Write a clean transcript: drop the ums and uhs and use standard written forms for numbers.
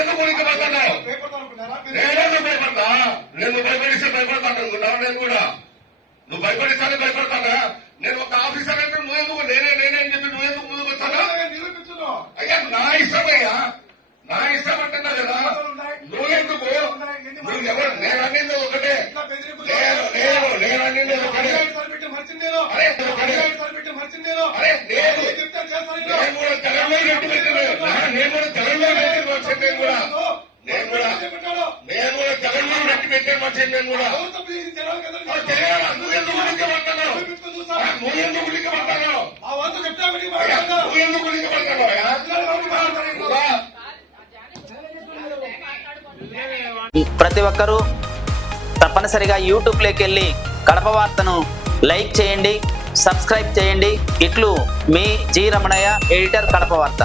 ఎందుకు ఉలిక్కిపోతున్నావు? నేనెందుకు భయపడతా? నేను భయపడిస్తే భయపడతాను అనుకున్నావు. నేను కూడా నువ్వు భయపడిస్తానే భయపడతానా? నేను ఒక ఆఫీసర్ అంటే నువ్వెందుకు నేనేం చెప్పి నువ్వెందుకు ముందుకు వచ్చానా? అయ్యా నా ఇష్టమయ్యా, నా ఇష్టం అంటున్నా కదా. నువ్వెందుకు? నువ్వు ఎవరు? నేను అన్నింది ఒకటే, నేను అన్నింది ఒకటే. అరే నేను కూడా తెలంగాణ రెడ్డి పెట్టిన, నేను కూడా తెలంగాణ రెడ్డి వచ్చాను. నేను కూడా తెలంగాణ రెడ్డి పెట్టాను వచ్చాను. నేను కూడా నువ్వెందుకు ఉలిక్కిపడతాను? నువ్వెందుకు ఉలిక్కిపడతాను? నువ్వెందుకు ఉలిక్కిపడతాను? ప్రతి ఒక్కరూ తప్పనిసరిగా యూట్యూబ్లోకి వెళ్ళి కడప వార్తను లైక్ చేయండి, సబ్స్క్రైబ్ చేయండి. ఇట్లు మీ జి రమణయ్య, ఎడిటర్, కడప వార్త.